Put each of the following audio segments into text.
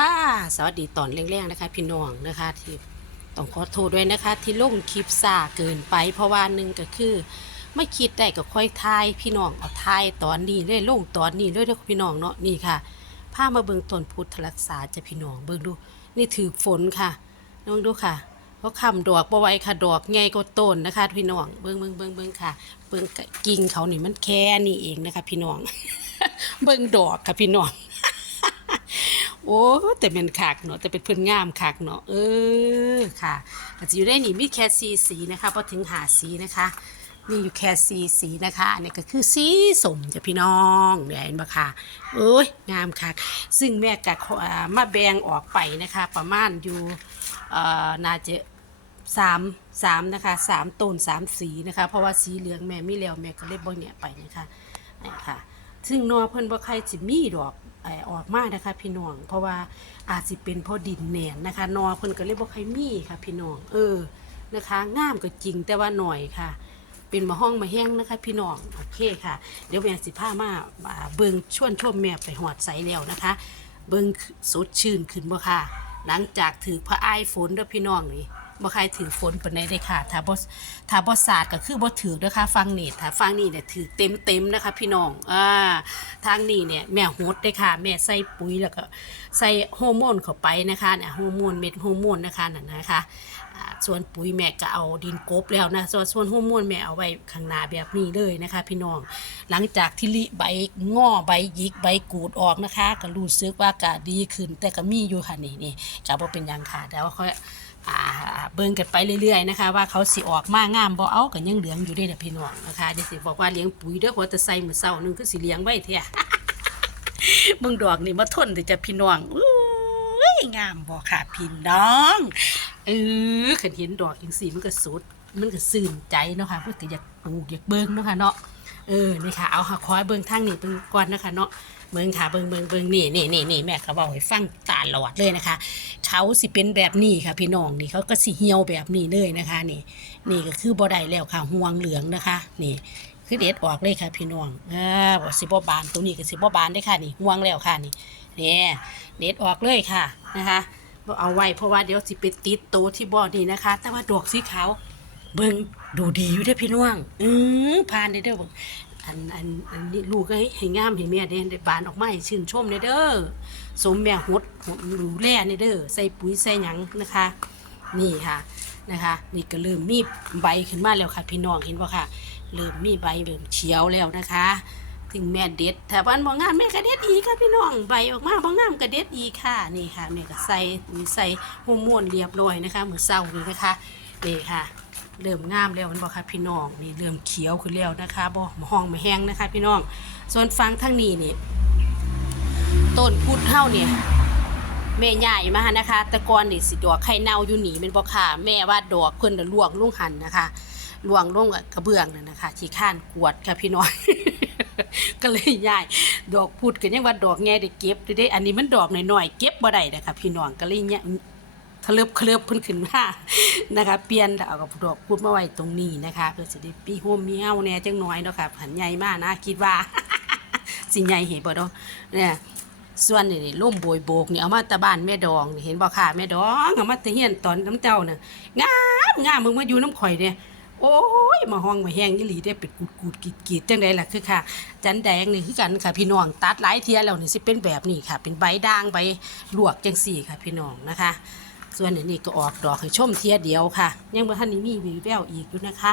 อ่าสวัสดีตอนแรกๆนะคะพี่น้องนะคะที่ต้องขอโทษด้วยนะคะ ที่ลงคลิปซาเกินไป เพราะว่าหนึ่งก็คือ ไม่คิดได้ก็ค่อยทายพี่น้องเอาทายตอนนี้เลยลงตอนนี้เลยเด้อพี่น้องเนาะนี่ค่ะพามาเบิงต้นพุทธรักษาจะพี่น้องเบิงดู นี่ถือฝนค่ะน้องดูค่ะเพราะคำดอกบ่ไว้ค่ะดอกไงก็ต้นนะคะ พี่น้องเบิงเบิงเบิงเบิงค่ะ เบิงกิ่งเขานี่มันแค่นี่เองนะคะ พี่น้อง เบิงดอกค่ะพี่น้อง โอ้แต่เป็นคักเนาะแต่เป็นเพื่อนงามคักเนาะเออค่ะอาจจะอยู่ได้นี่มีแค่สีสีนะคะพอถึงหาสีนะคะมีอยู่แค่สีสีนะคะอันนี้ก็คือสีสมจ้ะพี่น้องเนี่ยเห็นปะค่ะเอ้ยงามคักซึ่งแม่กะมาแบ่งออกไปนะคะ ประมาณอยู่เอ่อน่าจะสามสามนะคะสามต้นสามสีนะคะ เพราะว่าสีเหลืองแม่ไม่แล้วแม่ก็เลยบ่เนี่ยไปนะคะนี่ค่ะ ซึ่งนอเพิ่นบ่ใครสิมีดอก อออกมานะคะพี่น้อง เพราะว่าอาจสิเป็นเพราะดินแหน่นนะคะนอเพิ่นก็เลยบ่ใครมีค่ะ พี่น้อง เออนะคะงามก็จริงแต่ว่าหน่อยค่ะ เป็นมาห้องมาแห้งนะคะ พี่น้องโอเคค่ะ เดี๋ยวแม่สิพามาาเบิงชวนชมแม่ไปหอดใสแล้วนะคะ เบิงสดชื่นขึ้นบ่ค่ะ หลังจากถือพระอ้ายฝนเด้อพี่น้องนี่ บ่ใครถือฝนปนใดได้ค่ะถ้าบ่ถ้าบ่สาดก็คือบ่ถือด้อค่ะฟังนี่ถ้าฟังนี่เนี่ยถือเต็มๆนะคะ พี่น้องอ่าทางนี้เนี่ยแม่โฮดได้ค่ะ แม่ใส่ปุ๋ยแล้วก็ใส่ฮอร์โมนเข้าไปนะคะเนี่ยฮอร์โมนเม็ดฮอร์โมนนะคะนั่นนะคะส่วนปุ๋ยแม่ก็เอาดินกบแล้วนะ ส่วนส่วนฮอร์โมนแม่เอาไว้ข้างหน้าแบบนี้เลยนะคะ พี่น้อง หลังจากที่ลิใบง่อใบยิกใบกูดออกนะคะ ก็รู้สึกว่าก็ดีขึ้น แต่ก็มีอยู่ค่ะนี่นี่จะบ่เป็นยังค่ะแต่ว่าเขาอ่า เบิ่งกันไปเรื่อยๆนะคะ ว่าเขาสิออกมางามบ่เอากันยังเหลืองอยู่เด้อพี่น้องนะคะเดี๋ยวสิบอกว่าเลี้ยงปุ๋ยเด้อเพราะแต่ใส่มื้อเช้านึงคือสิเลี้ยงไว้เท่เบิ่งดอกนี่มาทนแต่จะพี่น้องอุ้ยงามบ่ค่ะพี่น้องเออคันเห็นดอกจังซี่มันก็สดมันก็ซื่นใจเนาะค่ะเพิ่นก็อยากปลูกอยากเบิ่งเนาะค่ะเนาะเออนี่ค่ะเอาค่ะคอยเบิ่งทางนี่เบิ่งก่อนนะคะเนาะ เบิ่งค่ะเบิ่งเบิ่งเบิ่งนี่นี่นี่นี่แม่เขาบอกให้ฟังตาหลอดเลยนะคะ เขาสิเป็นแบบนี้ค่ะพี่น้องนี่เขาก็สิเหี่ยวแบบนี้เลยนะคะ นี่ นี่ก็คือบ่ได้แล้วค่ะห่วงเหลืองนะคะ นี่คือเด็ดออกเลยค่ะพี่น้องอ่าบ่สิบ่บานตัวนี้ก็สิบ่บานได้ค่ะนี่ห่วงแล้วค่ะนี่นี่เด็ดออกเลยค่ะนะคะบ่เอาไว้เพราะว่าเดี๋ยวสิไปติดโตที่บ่อนี่นะคะ แต่ว่าดอกสีขาวเบิ่งดูดีอยู่เด้พี่น้องอือผ่านได้เด้อบ อันอันอันนี้ลูกก็ให้ให้งามให้แม่เด้ได้บานออกมาให้ชื่นชมเด้อเด้อสมแม่หดหดดูแลนี่เด้อใส่ปุ๋ยใส่หยังนะคะ นี่ค่ะนะคะ นี่ก็เริ่มมีใบขึ้นมาแล้วค่ะ พี่น้องเห็นบ่ค่ะเริ่มมีใบเริ่มเขียวแล้วนะคะถึงแม่เด็ดถ้าวันบ่งามแม่ก็เด็ดอีกค่ะพี่น้องใบออกมาบ่งามก็เด็ดอีกค่ะนี่ค่ะแม่ก็ใส่ใส่ฮอร์โมนเรียบร้อยนะคะมื้อเช้านี้นะคะนี่ค่ะ เริ่มงามแล้วมันบอกค่ะพี่น้องนี่เริ่มเขียวขึ้นแล้วนะคะบ่ห้องม่แห้งนะคะ พี่น้อง ส่วนฟังทั้งนี้นี่ต้นพุทธเฮาเนี่ยแม่ใหญ่มานะคะต่ก่อนนี่สิดอกไข่เน่าอยู่หนีเป็นบ่ค่ะแม่ว่าดอกเพิ่นน่ะล่วงลุงหันนะคะลวงลุงกระเบื้องนั่นนะคะที่ข้านกวดค่ะพี่น้องก็เลยย้ายดอกพุดก็ยังว่าดอกแง่ได้เก็บได้อันนี้มันดอกน้อยๆเก็บบ่ได้นะคะพี่น้องก็เลยเนี่ย เคลือบเคลือบเพิ่นขึ้นมานะคะ เปลี่ยนเอากับดอกพูดมาไว้ตรงนี้นะคะเพื่อสิได้ปีโฮมมีเฮาแหน่จังน้อยเนาะค่ะผันใหญ่มากนะคิดว่า สิใหญ่เห็นบ่เนาะเนี่ยส่วนนี่นี่ล่มโบยโบกนี่เอามาตะบ้านแม่ดองเห็นบ่ค่ะแม่ดองเอามาตะเฮียนตอนน้ำเจ้าน่ะงามงามมึงมาอยู่น้ำข่อยเนี่ยโอ้ยมาห้องมาแห้งยี่หลีได้เป็นกูดกูดกีดกีดจังไดล่ะคือค่ะ จันแดงนี่คือกันค่ะพี่น้องตัดหลายเทียแล้วนี่สิเป็นแบบนี้ค่ะ เป็นใบด่างใบลวกจังสี่ค่ะพี่น้องนะคะ ส่วนอันนี้ก็ออกดอกให้ชมเทียเดียวค่ะ ยังบ่ทันนี้มีวีแววอีกอยู่นะคะ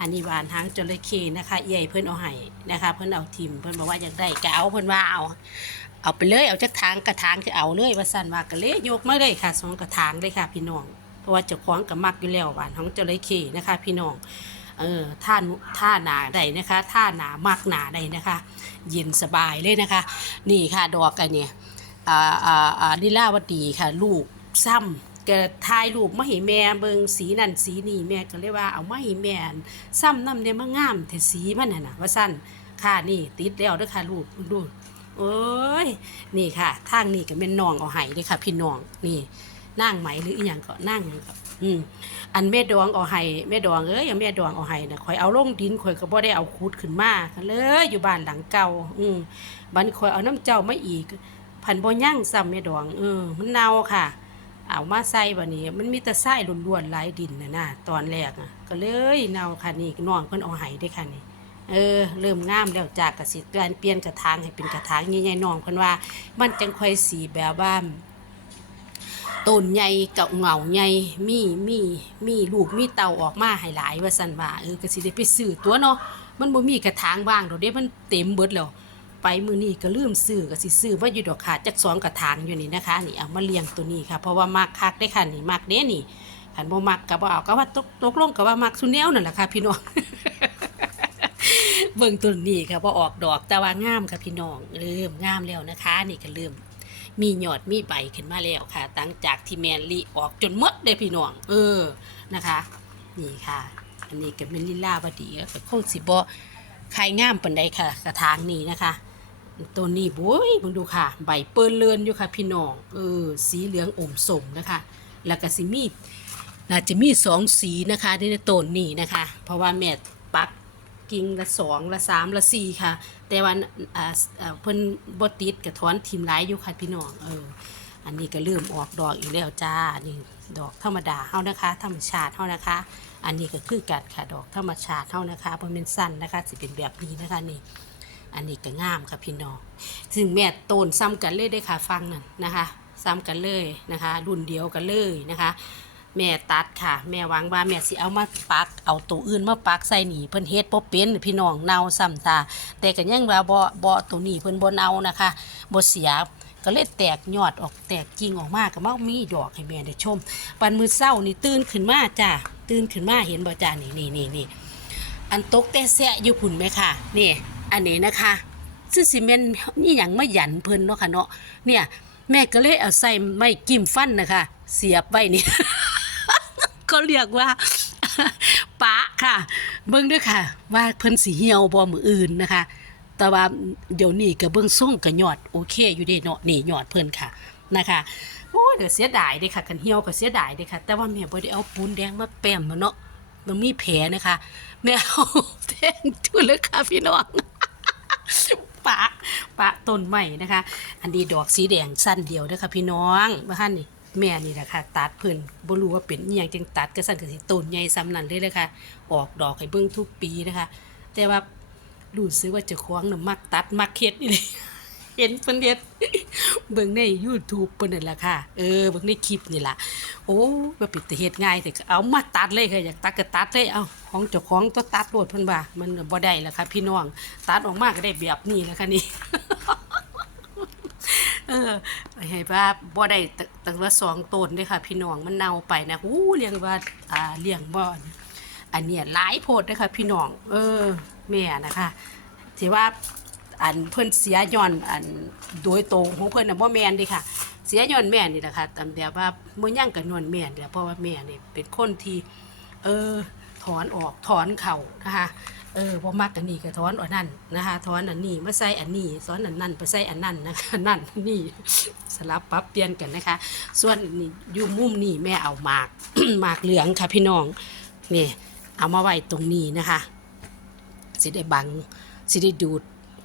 อันนี้หวานทางจระเข้นะคะเอี่ยเพิ่นเอาให้นะคะ เพิ่นเอาทิมเพิ่นบอกว่าอยากได้ก็เอาเพิ่นว่าเอา เอาไปเลยเอาจากทางกระถางจะเอาเลยว่าสั่นว่าก็เลยยกมาเลยค่ะสองกระถางเลยค่ะ พี่น้องเพราะว่าเจ้าของก็มักอยู่แล้วหวานของจระเข้นะคะ พี่น้องเออท่านท่าหนาใดนะคะท่าหนามักหนาใดนะคะ เย็นสบายเลยนะคะ นี่ค่ะดอกอันเนี่ยอ่าอ่าอ่าลิลาวดีค่ะ ลูกซ้ำ ก็ถ่ายรูปมาให้แม่เบิงสีนั่นสีนี่แม่ก็เลยว่าเอามาให้แม่ซ้ำน้ำเนี่ยมางามแต่สีมันน่ะนะว่าสั้นค่ะนี่ติดแล้วเด้วยค่ะลูกดูโอ้ยนี่ค่ะทางนี่ก็เป็นน้องเอาให้เลยค่ะ พี่น้องนี่นั่งไหมหรืออีหยังก็นั่งก็อืมอันแม่ดวงเอาให้แม่ดวงเอ้ยเอาแม่ดวงเอาให้นะข่อยเอาลงดินข่อยก็บ่ได้เอาขุดขึ้นมาก็เลยอยู่บ้านหลังเก่า อืมบัดนข่อยเอาน้ำเจ้ามาอีกผันบ่ย่างซ้ำแม่ดองเออมันเน่าค่ะ เอามาใส่บัดนี้ มันมีแต่ทรายล้วนๆหลายดินนะนะตอนแรกอะ ก็เลยเนาค่ะนี่น้องเพิ่นเอาให้ได้ค่ะนี่เออเริ่มงามแล้วจากกระสิการเปลี่ยนกระถางให้เป็นกระถางใหญ่ๆน้องเพิ่นว่า มันจังค่อยสีแบบว่าต้นใหญ่กับเหงาใหญ่มีมีมีลูกมีเต่าออกมาให้หลายว่าซั่นว่าเออก็สิได้ไปซื้อตัวเนาะมันบ่มีกระถางว่างดอกเด้มันเต็มเบิดแล้ว ไปมือนี้ก็ลืมซื้อก็สิซื้อมาอยู่ดอกค่ะจักสองกระถางอยู่นี่นะคะนี่เอามาเลี้ยงตัวนี้ค่ะ เพราะว่ามักคักได้ค่ะนี่มักเด้นี่คันบ่มักก็บ่เอาก็ว่าตกตกลงก็ว่ามักซุแนวนั่นแหละค่ะพี่น้องเบิ่งต้นนี้ค่ะว่าออกดอกแต่ว่างามค่ะพี่น้องเริ่มงามแล้วนะคะ นี่ก็เริ่มมียอดมีใบขึ้นมาแล้วค่ะตั้งจากที่แมนลีออกจนหมดเลยพี่น้อง เออนะคะ นี่ค่ะ อันนี้ก็เป็นลิลลาวดีก็คงสิบ่ใครงามปานใดค่ะ กระถางนี้นะคะ ต้นนี้บุ้ยมึงดูค่ะ ใบเปิ้ลเลือนอยู่ค่ะ พี่น้อง เออ สีเหลืองอมสมนะคะ แล้วก็สิมีน่าจะมีสองสีนะคะ ในต้นนี้นะคะ เพราะว่าแม่ปักกิ่งละสองละสามละสี่ค่ะ แต่ว่าอ่าอ่าเพิ่นบติดกับถอนทิมหลายอยู่ค่ะพี่น้อง เออ อันนี้ก็เริ่มออกดอกอีกแล้วจ้า นี่ดอกธรรมดาเฮานะคะ ธรรมชาติเฮานะคะ อันนี้ก็คือกัดค่ะ ดอกธรรมชาติเฮานะคะบ่แม่นสั้นนะคะ สิเป็นแบบนี้นะคะนี่ อันนี้ก็งามค่ะพี่น้องถึงแม่โตนซ้ำกันเลยได้ค่ะฟังนั่นนะคะซ้ำกันเลยนะคะ รุ่นเดียวกันเลยนะคะ แม่ตัดค่ะ แม่วังว่าแม่สิเอามาปักเอาตัวอื่นมาปักใส่หนีเพิ่นเฮ็ดบ่เป็นพี่น้องเน่าซ้ำตา แต่ก็ยังว่าบ่บ่ตัวนี้เพิ่นบ่เน่านะคะบ่เสียก็เลยแตกยอดออกแตกจริงออกมากก็มามีดอกให้แม่ได้ชม ปันมือเช้านี่ตื่นขึ้นมาจ้าตื่นขึ้นมาเห็นบ่จ้านี่นี่นี่นี่อันตกแต่แซะอยู่พุ่นไหมค่ะนี่ อันนี้นะคะซึ่งสิเมนนี่อย่างไม่หยันเพิ่นเนาะค่ะเนาะเนี่ยแม่ก็เลยเอาใส่ไม้กิ้มฟันนะคะ เสียบไว้นี่ก็เรียกว่าปะค่ะ เบิ่งด้วยค่ะ ว่าเพิ่นสิเหี่ยวบ่มืออื่นนะคะ แต่ว่าเดี๋ยวนี้ก็เบิ่งส่งก็ยอดโอเคอยู่เด้เนาะนี่ยอดเพิ่นค่ะนะคะโอ้ยก็เสียดายเด้ค่ะคันเหี่ยวก็เสียดายเด้ค่ะ แต่ว่าแม่บ่ได้เอาปูนแดงมาแปมมาเนาะมันมีแผลนะคะ แม่เอาแทงทุเลยค่ะพี่น้อง ปะปะต้นใหม่นะคะ อันนี้ดอกสีแดงสั้นเดียวนะคะพี่น้องมาท่านนี่แม่นี่แหละค่ะตัดเพิ่นบ่รู้ว่าเป็นอีหยังจึงตัดกระสันกระสิต้นใหญ่ซ้ำนั่นเลยเลยค่ะ ออกดอกให้เบิ่งทุกปีนะคะ แต่ว่ารู้สึกว่าเจะคว้าของน่ะมักตัดมักเฮ็ดนี่เลย เห็นเพิ่นเฮ็ดเบิ่งใน YouTube เพิ่นนั่นแหละค่ะ เออเบิ่งในคลิปนี่ล่ะ โอ้ว่าปิดแต่เฮ็ดง่ายแต่ก็เอามาตัดเลยค่ะอยากตัดก็ตัดเลยเอาของเจ้าของตัวตัดโลดเพิ่นว่ามันบ่ได้ล้วค่ะ พี่น้อง ตัดออกมาก็ได้แบบนี้ล้วค่ะนี่เออให้ว่าบ่ได้ตตั้งว่าสองต้นเด้ค่ะ พี่น้องมันเน่าไปนะหูเลี้ยงว่าอ่าเลี้ยงบ่อนอันเนี้ยหลายโพดเด้ค่ะ พี่น้องเออแม่นะคะที่ว่า อันเพิ่นเสียย้อนอันโดยตรงของเพิ่นน่ะบ่แม่นเดิค่ะ เสียย้อนแม่นี่แหละค่ะตามแบบว่าบ่ยังกับย้อนแม่นี่แหละเพราะว่าแม่นี่เป็นคนที่เออถอนออกถอนเข่านะคะเออพอมักอันนี้ก็ถอนอันนั้นนะคะถอนอันนี้มาใส่อันนี้สอนอันนั้นไปใส่อันนั้นนะคะนั่นนี่สลับปรับเปลี่ยนกันนะคะ ส่วนนี่อยู่มุมนี่แม่เอาหมาก หมากเหลืองค่ะพี่น้องนี่เอามาไว้ตรงนี้นะคะสิได้บังสิได้ดูด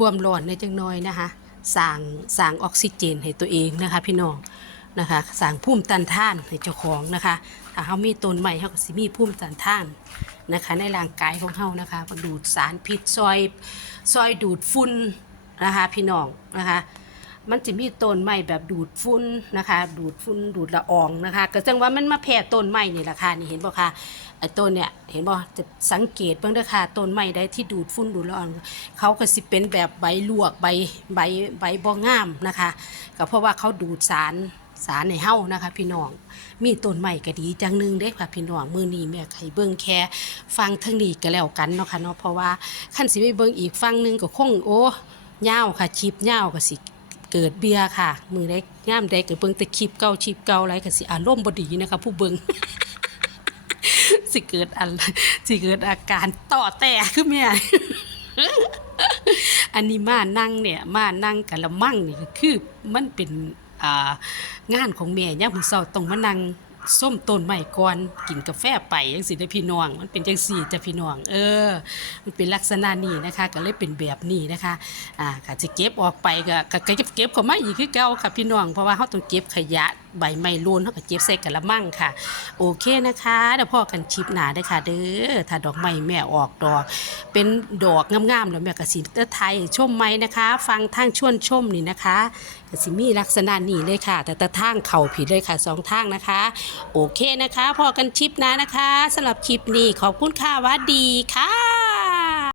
ความร้อนในจังน้อยนะคะสร้างสร้างออกซิเจนให้ตัวเองนะคะ พี่น้องนะคะสร้างภูมิต้านทานให้เจ้าของนะคะถ้าเขามีต้นใหม่เขาก็สิมีภูมิต้านทานนะคะในร่างกายของเขานะคะดูดสารพิษซอยซอยดูดฝุ่นนะคะพี่น้องนะคะ มันจะมีต้นไม้แบบดูดฝุ่นนะคะ ดูดฝุ่นดูดละอองนะคะ ก็จังว่ามันมาแผ่ต้นไม้นี่แหละค่ะนี่เห็นบ่คะไอ้ต้นเนี่ยเห็นบ่จะสังเกตเบิ่งเด้อค่ะต้นไม้ใดที่ดูดฝุ่นดูดละออง เขาก็สิเป็นแบบใบลวกใบใบใบบ่งามนะคะ ก็เพราะว่าเขาดูดสารสารในเฮานะคะ พี่น้อง มีต้นไม้ก็ดีจังนึงเด้ค่ะพี่น้องมื้อนี้แม่ไข่เบิ่งแค่ฟังทั้งนี้ก็แล้วกันเนาะค่ะเนาะเพราะว่าคันสิไปเบิ่งอีกฟังนึงก็คงโอ้ยาวค่ะคลิปยาวก็สิ เกิดเบียค่ะ มือได้ย่ามได้เกิดเบิ่งแต่คลิปเก่าคลิปเก่าอะไรก็สิอารมณ์บ่ดีนะคะ ผู้เบิ่งสิเกิดอันสิเกิดอาการต่อแต่คือแม่อันนี้มานั่งเนี่ยมานั่งกะละมั่งนี่ก็คือมันเป็นงานของแม่ยามมื้อเช้าต้องมานั่ง ส้มต้นใหม่ก่อนกินกาแฟไปยังสิได้พี่น้อง มันเป็นจังสี่จะพี่น้อง เออ มันเป็นลักษณะนี้นะคะ ก็เลยเป็นแบบนี้นะคะอ่าค่ะจะเก็บออกไปก็ก็ก็เก็บเก็บเข้ามาอีกคือเก่าค่ะพี่น้องเพราะว่าเฮาต้องเก็บขยะใบไม้รูนเฮาก็เก็บใส่กระมังค่ะ โอเคนะคะเดี๋ยวพอกันชิปหนาเด้ค่ะ เด้อถ้าดอกไม้แม่ออกดอก เป็นดอกงามๆแล้วแม่ก็สิเตอร์ไทยชมไหมนะคะ ฟังทางชวนชมนี่นะคะก็สิมีลักษณะนี้เลยค่ะ แต่แต่ทางเข่าผิดเลยค่ะสองทางนะคะ โอเคนะคะ พอกันชิปหนะนะคะสำหรับคลิปนี้ขอบคุณค่ะว่าดีค่ะ